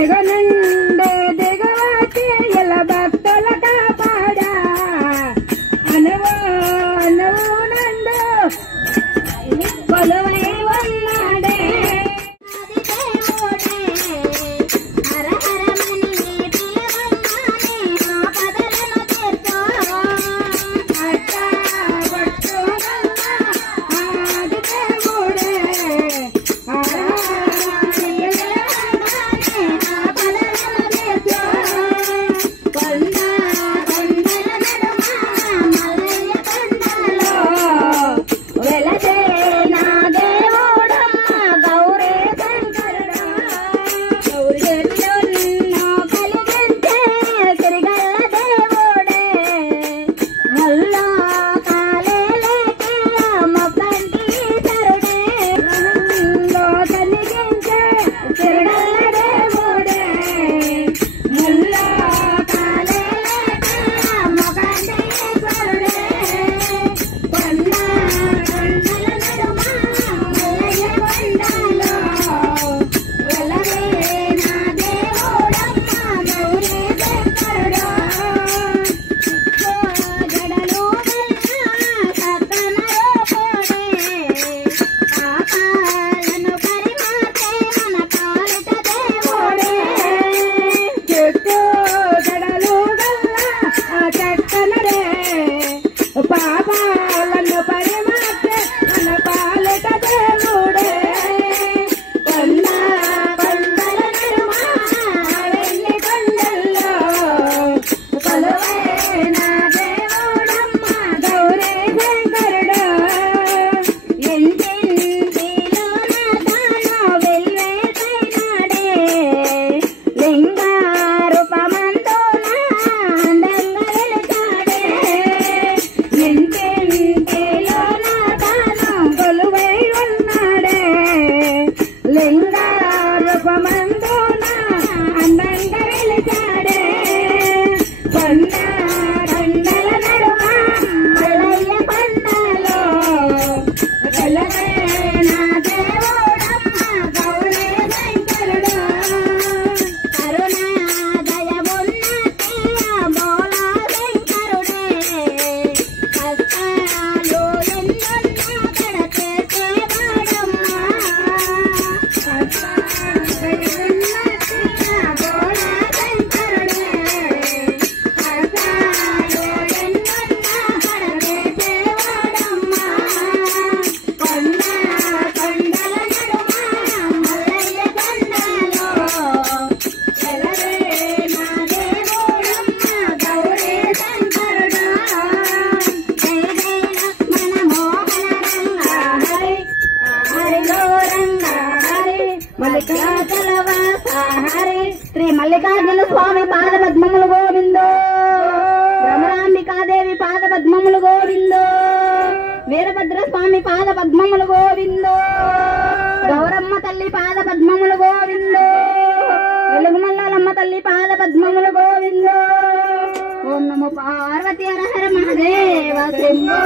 దిగనుండే దిగవచ్చి ఇలా భక్తుల కాపాడా అనువు అనువు నందు కొలువై ఉన్నాడే పాపాలను పరిమార్చే మన పాలిట దేవుడే కొండ కొండల నడుమ వెండి కొండల్లో కొలువైన దేవుడమ్మ గౌరీ శంకరుడు ఇంటింటిలోన తాను వెల్వేసైనాడే లింగారూపమందున అందంగా వెలిచాడే ఇంటింటిలోన తాను కొలువై ఉన్నాడే లింగారూపమందున అందంగా వెలిచాడే కొండ కొండల నడుమ మల్లయ్య కొండలో కొలువైన దేవుడమ్మ గౌరీ శంకరుడు కరుణా దయమున్నట్టి బోలా శంకరుడే కష్టాలు ఎన్నున్నా కడతేసేవాడమ్మ కష్టాలు దయమున్నట్టి బోలా శంకరుడే కష్టాలు ఎన్నున్నా కడతేసేవాడమ్మ కొండ కొండల నడుమ మల్లయ్య కొండలో ఎలరే నా దేవుడమ్మ గౌరీ శంకరుడు జయ జయ లక్ష్మణ మోహన రంగా హరి హరి గౌరంగా హరి మల్లికార్జున వాస హరి శ్రీ మల్లికార్జున స్వామి పాద పద్మములు గోవిందో రమణాంబికాదేవి పాద పద్మములు గోవిందో వీరభద్ర స్వామి పాద పద్మములు గోవిందో గౌరమ్మ తల్లి పాద పద్మములు గోవిందో వెలుగుమల్లాలమ్మ తల్లి పాద పద్మములు గోవిందో ఓం నమో పార్వతీ హర హర మహాదేవ శంభో